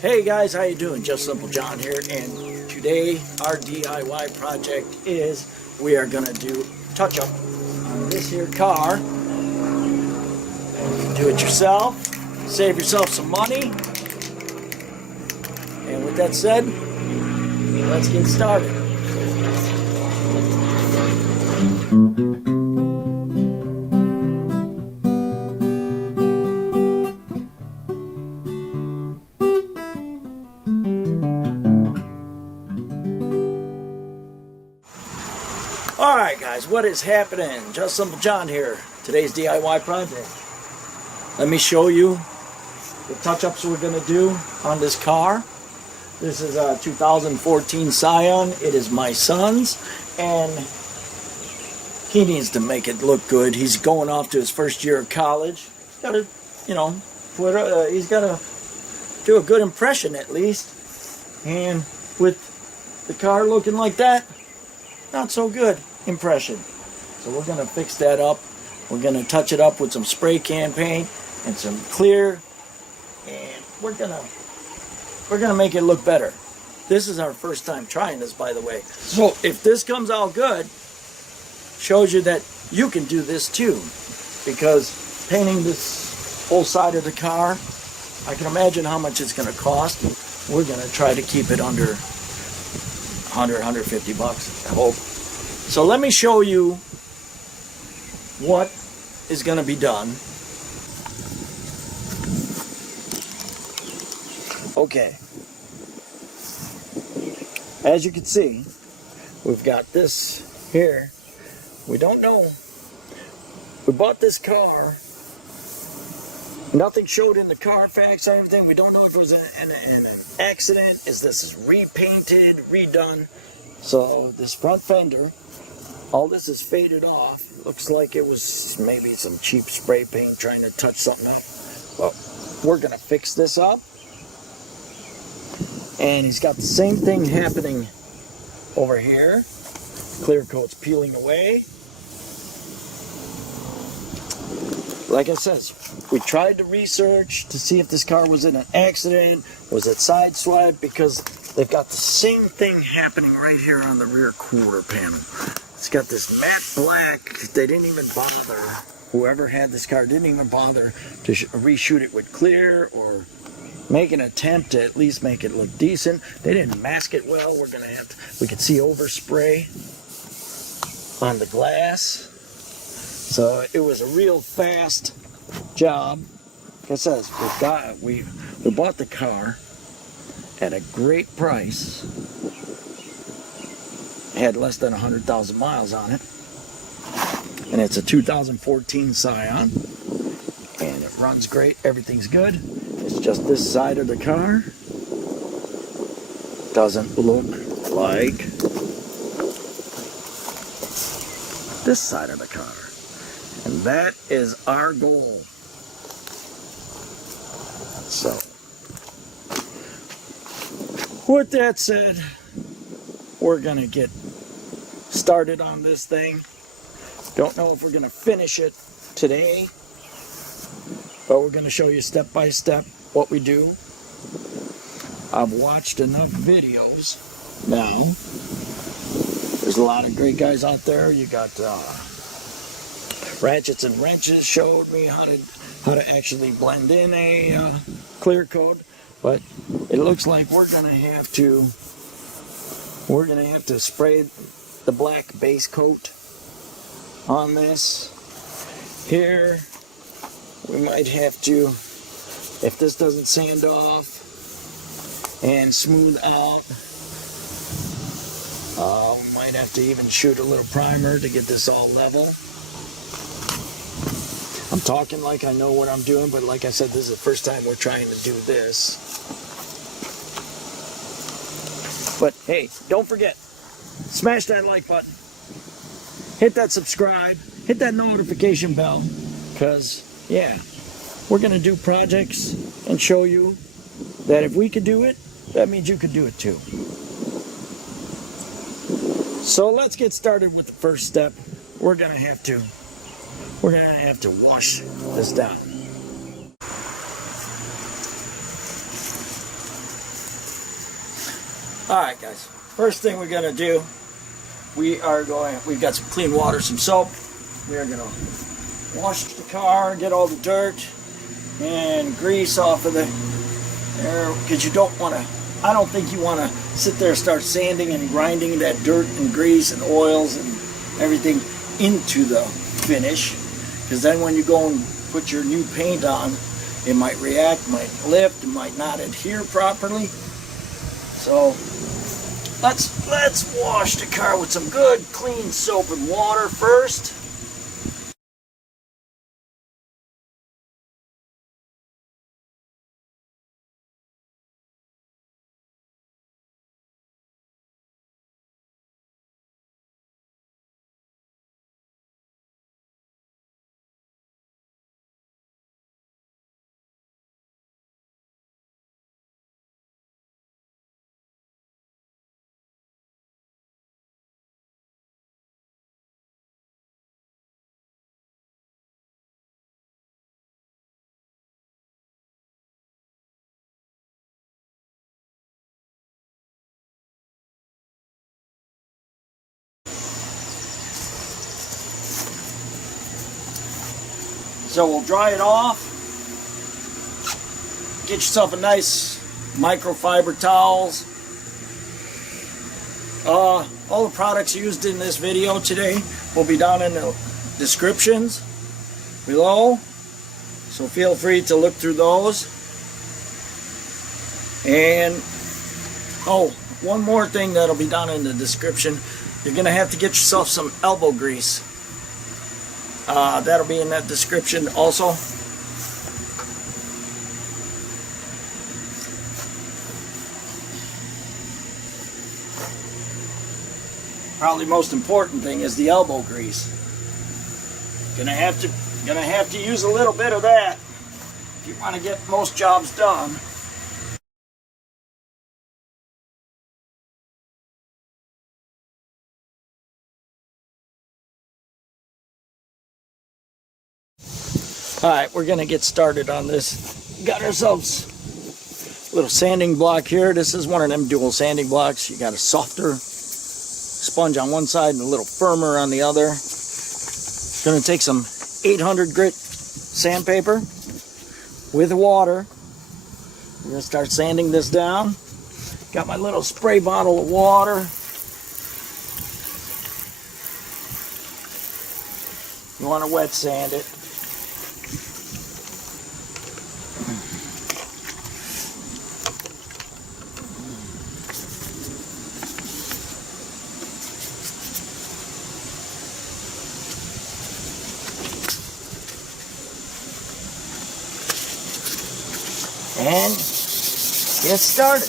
Hey guys, how you doing? Just Simple John here, and today our DIY project is we are gonna do touch-up on this here car. And you can do it yourself, save yourself some money. And with that said, let's get started. Alright guys, what is happening? Just Simple John here. Today's DIY project. Let me show you the touch-ups we're going to do on this car. This is a 2014 Scion. It is my son's, and he needs to make it look good. He's going off to his first year of college. He's got to, he's got to do a good impression at least. And with the car looking like that, not so good impression. So we're going to fix that up. We're going to touch it up with some spray can paint and some clear, and we're going to make it look better. This is our first time trying this, by the way. So if this comes out good, shows you that you can do this too, because painting this whole side of the car, I can imagine how much it's going to cost. We're going to try to keep it under 100, 150 bucks, I hope. So let me show you what is going to be done. Okay. As you can see, we've got this here. We don't know. We bought this car. Nothing showed in the Carfax or anything. We don't know if it was an accident. This is repainted, redone. So this front fender, all this is faded off. Looks like it was maybe some cheap spray paint trying to touch something up. Well, we're going to fix this up. And he's got the same thing happening over here. Clear coat's peeling away. Like I said, we tried to research to see if this car was in an accident, was it sideswiped, because they've got the same thing happening right here on the rear quarter panel. It's got this matte black. They didn't even bother, whoever had this car didn't even bother to reshoot it with clear or make an attempt to at least make it look decent. They didn't mask it well. We could see overspray on the glass. So it was a real fast job. Like I says, we bought the car at a great price. It had less than 100,000 miles on it. And it's a 2014 Scion. And it runs great. Everything's good. It's just this side of the car doesn't look like this side of the car. And that is our goal. So, with that said, we're going to get started on this thing. Don't know if we're going to finish it today, but we're going to show you step by step what we do. I've watched enough videos now. There's a lot of great guys out there. You got Ratchets and Wrenches showed me how to actually blend in a clear coat, but it looks like we're gonna have to spray the black base coat on this. Here we might have to, if this doesn't sand off and smooth out, we might have to even shoot a little primer to get this all level. I'm talking like I know what I'm doing, but like I said, this is the first time we're trying to do this. But hey, don't forget, smash that like button, hit that subscribe, hit that notification bell, because yeah, we're going to do projects and show you that if we could do it, that means you could do it too. So let's get started with the first step. We're going to have to wash this down. Alright guys, first thing we're going to do, we've got some clean water, some soap. We are going to wash the car, get all the dirt and grease off of the air, because you don't want to, I don't think you want to sit there and start sanding and grinding that dirt and grease and oils and everything into the finish, because then when you go and put your new paint on, it might react, might lift, it might not adhere properly. So let's wash the car with some good clean soap and water first. So we'll dry it off. Get yourself a nice microfiber towels. All the products used in this video today will be down in the descriptions below, so feel free to look through those. And one more thing that'll be down in the description, you're gonna have to get yourself some elbow grease. That'll be in that description also. Probably most important thing is the elbow grease. Gonna have to use a little bit of that if you want to get most jobs done. Alright, we're going to get started on this. Got ourselves a little sanding block here. This is one of them dual sanding blocks. You got a softer sponge on one side and a little firmer on the other. Going to take some 800 grit sandpaper with water. We're going to start sanding this down. Got my little spray bottle of water. You want to wet sand it. And get started.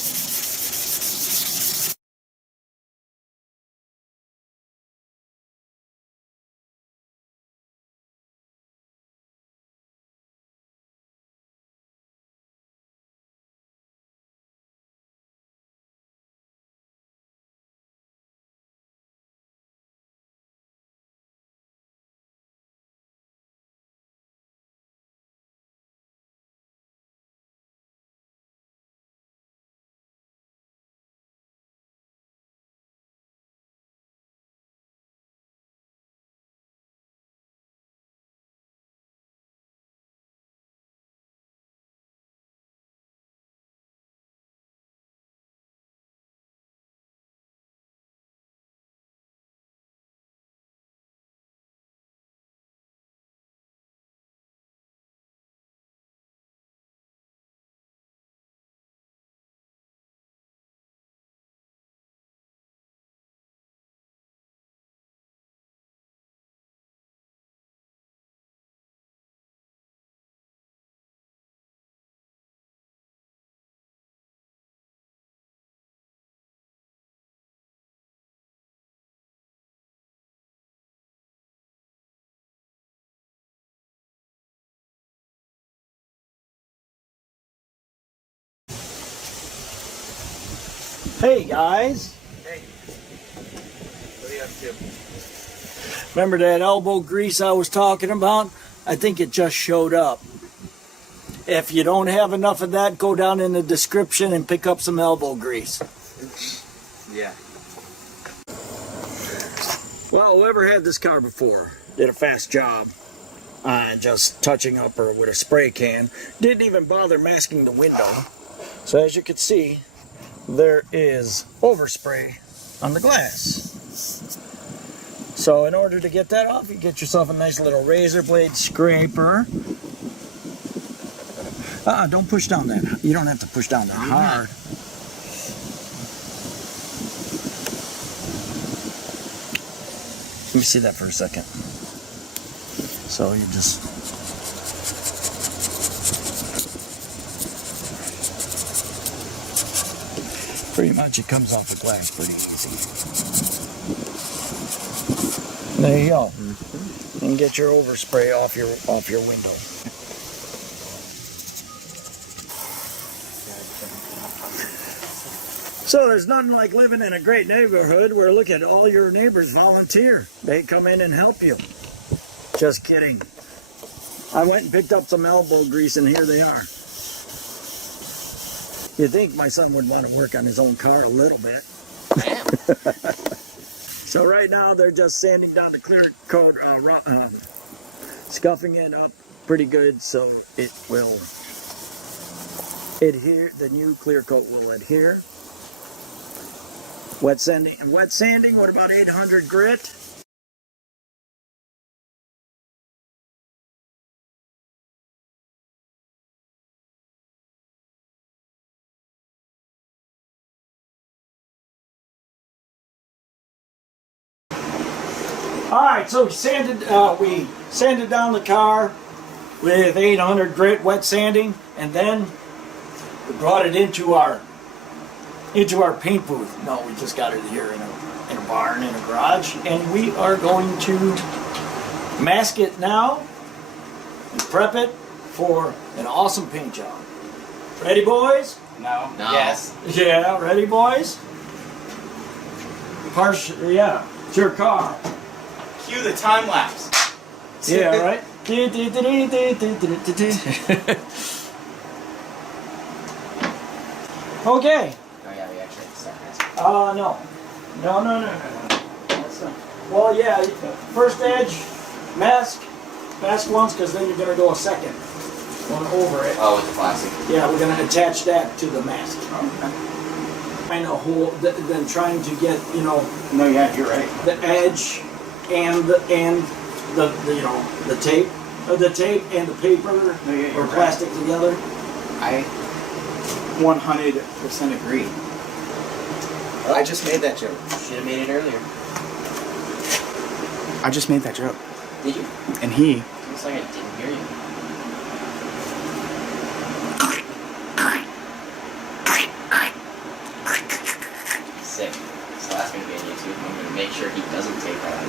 Hey guys. Hey. What are you up to? Remember that elbow grease I was talking about? I think it just showed up. If you don't have enough of that, go down in the description and pick up some elbow grease. Yeah. Well, whoever had this car before did a fast job on just touching up her with a spray can. Didn't even bother masking the window. So as you can see, there is overspray on the glass. So in order to get that off, you get yourself a nice little razor blade scraper. Don't push down that. You don't have to push down that hard. Let me see that for a second. So you just... Pretty much it comes off the glass pretty easy. There you go. And get your overspray off your window. So there's nothing like living in a great neighborhood where look at all your neighbors volunteer. They come in and help you. Just kidding. I went and picked up some elbow grease and here they are. You'd think my son would want to work on his own car a little bit. So right now they're just sanding down the clear coat, scuffing it up pretty good so it will adhere, the new clear coat will adhere. Wet sanding, what about 800 grit? Alright, so we sanded down the car with 800 grit wet sanding, and then we brought it into our paint booth. No, we just got it here in a barn, in a garage, and we are going to mask it now and prep it for an awesome paint job. Ready, boys? No. Yes. Yeah, ready, boys? Yeah, it's your car. Cue the time lapse. Yeah, right? Okay. Oh yeah, we actually start asking. No. No. That's not. Well, yeah, first edge, mask once, because then you're going to go a second one over it. Oh, with the plastic. Yeah, we're going to attach that to the mask. Okay. Trying to hold, then trying to get, No, yeah, you're right. the edge and the tape, the tape and the paper No, yeah, or you're plastic together. I 100% agree. I just made that joke. Should have made it earlier. I just made that joke. Did you? And he... Looks like I didn't hear you. Sick. So that's gonna be on YouTube. I'm gonna make sure he doesn't take that out.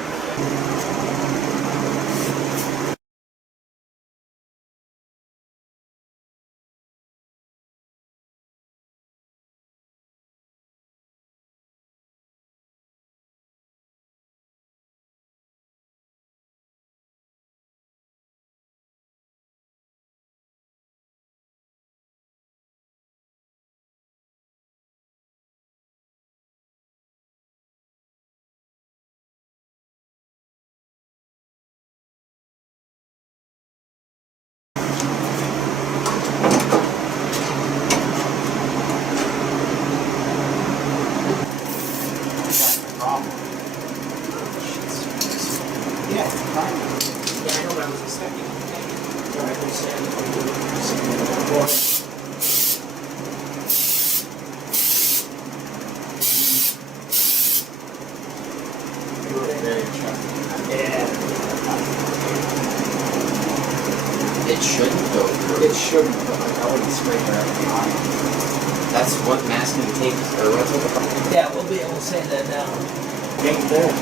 Yeah, it's fine. Yeah, I know what I was expecting. It shouldn't go through. It shouldn't, but like I wouldn't spray her out behind. That's what masking tape is, or what's what the Yeah, we'll be able to sand that down. Right there.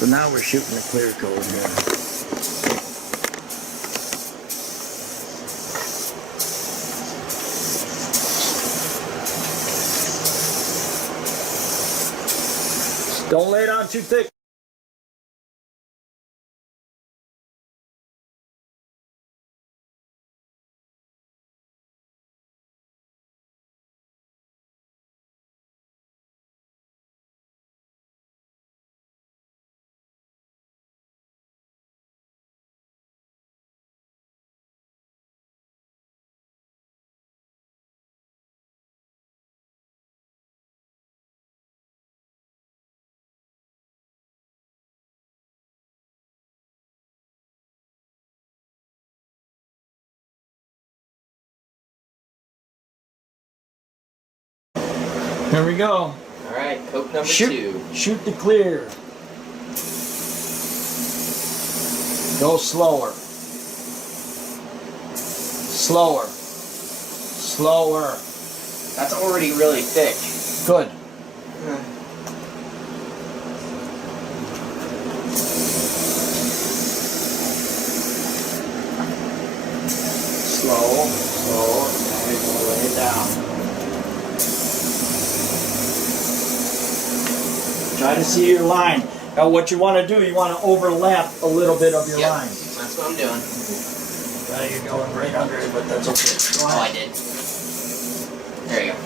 So now we're shooting the clear coat here. Don't lay it on too thick. Here we go. Alright, coat number 2. Shoot the clear. Go slower. Slower. Slower. That's already really thick. Good. Slow. Slow. There you go. Lay it down. Try to see your line. Now what you want to do, you want to overlap a little bit of your line. That's what I'm doing. Now you're going right under it, but that's okay. Go ahead. Oh, I did. There you go.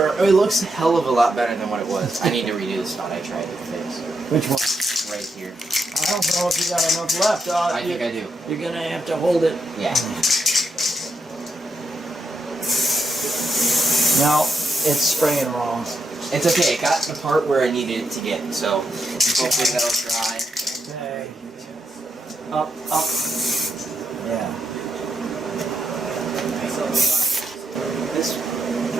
It looks a hell of a lot better than what it was. I need to redo the spot I tried to fix. Which one? Right here. I don't know if you got enough left. I think I do. You're going to have to hold it. Yeah. Now, it's spraying wrong. It's okay. It got the part where I needed it to get, so hopefully that'll dry. Okay. Up, up. Yeah.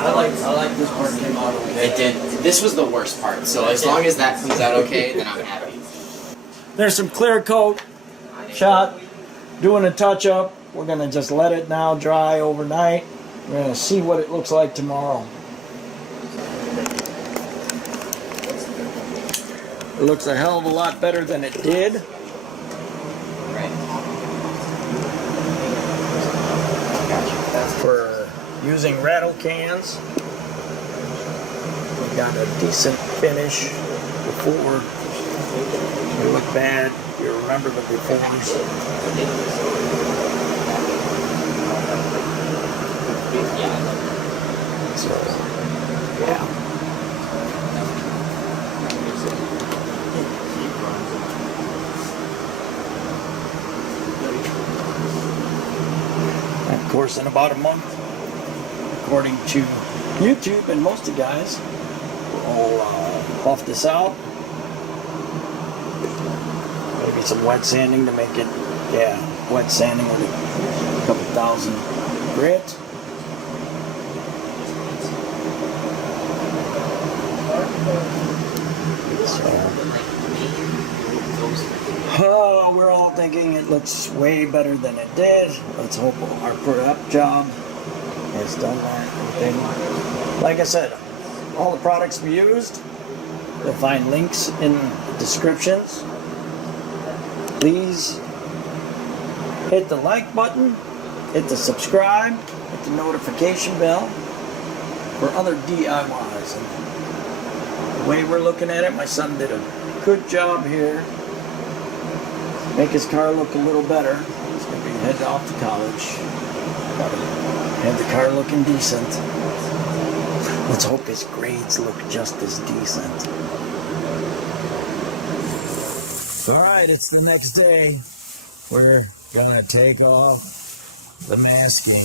I like this part came out okay. It did. This was the worst part, so as long as that comes out okay, then I'm happy. There's some clear coat shot, doing a touch up. We're going to just let it now dry overnight. We're going to see what it looks like tomorrow. It looks a hell of a lot better than it did. Right. For using rattle cans. We got a decent finish before. It looked bad. You remember the befores. So, yeah. And of course, in about a month, according to YouTube and most of the guys, we'll buff this out. Maybe some wet sanding to make it, yeah, wet sanding with a couple thousand grit. Oh, we're all thinking it looks way better than it did. Let's hope our prep job has done that. Like I said, all the products we used, you'll find links in the descriptions. Please hit the like button, hit the subscribe, hit the notification bell for other DIYs. And the way we're looking at it, my son did a good job here. Make his car look a little better. He's going to be headed off to college. Gotta have the car looking decent. Let's hope his grades look just as decent. Alright, it's the next day. We're gonna take off the masking.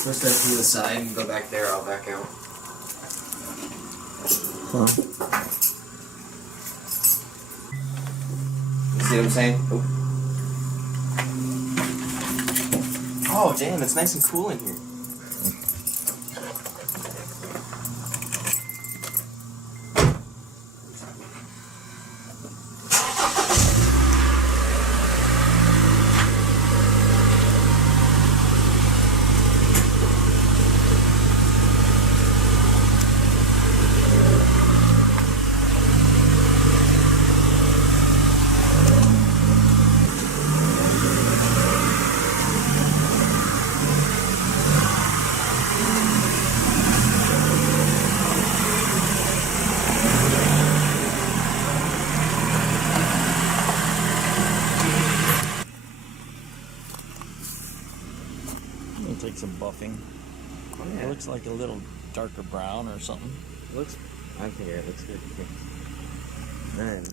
First, I from the side and go back there. I'll back out. Huh? You see what I'm saying? Oh, damn! It's nice and cool in here. Take some buffing. Oh, yeah. It looks like a little darker brown or something. I think it looks good. Then